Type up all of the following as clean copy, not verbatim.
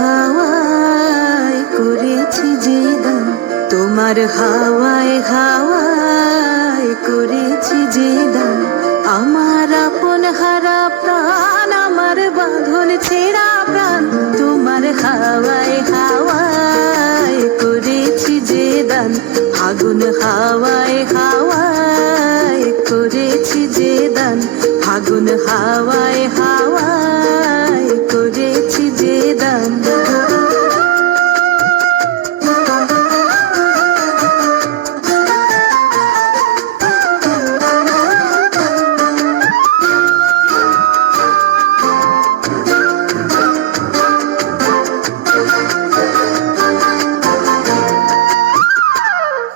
হাওয়ায় করেছি যে দান, তোমার হাওয়ায় হাওয়ায় করেছি যে দান। আমার আপন হারা প্রাণ, আমার বাঁধন ছেঁড়া প্রাণ, তোমার হাওয়ায় হাওয়ায় করেছি যে দান। ফাগুন হাওয়ায় হাওয়ায় করেছি যে দান, ফাগুন হাওয়ায় হাওয়ায় করেছি যে দান।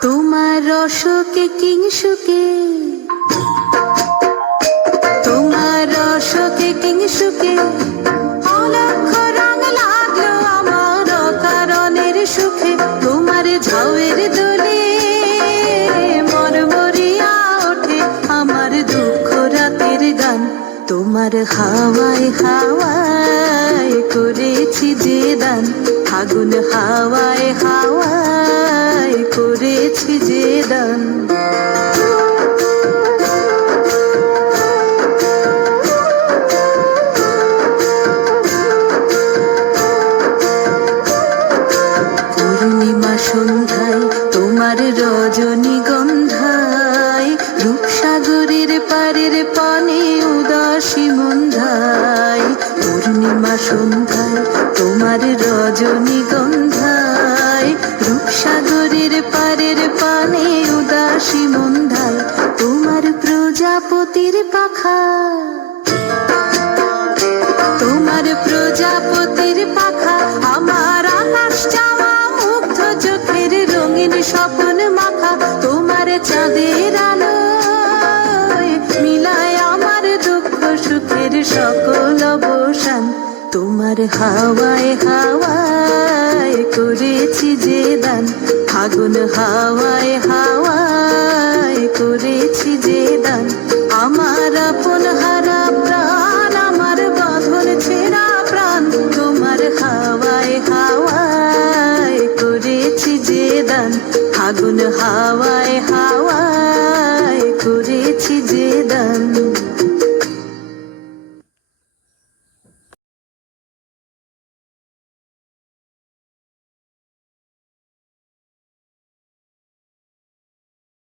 তোমার রসকে কিংসুকে, তোমার রসকে কিংসুকে অলক্ষ রং লাগলো আমার অকারণের সুখে। তোমার ঝাউয়ের দোলে মরমরিয়া ওঠে আমার দুঃখ রাতের গান। তোমার হাওয়ায় হাওয়ায় করেছি যে দান, ফাগুন হাওয়ায় হাওয়ায় করেছি যে দান। পূর্ণিমা সন্ধ্যায় তোমার রজনীগন্ধায়, রূপসাগরের পারের পানে উদাসী মন্ধায়। পূর্ণিমা সন্ধ্যায় তোমার রজনীগন্ধায়, রূপসাগরের পারের পানে উদাসী মন্ধায়। তোমার প্রজাপতির পাখা, তোমার প্রজাপতির পাখা আমার আকাশ চাওয়া মুগ্ধ চোখের রঙিন স্বপ্ন মাখা। তোমার চাঁদের আলোয় মিলায় আমার দুঃখ সুখের সকল অবসান। তোমার হাওয়ায় হাওয়ায় করেছি যে দান, ফাগুন হাওয়ায় হাওয়ায়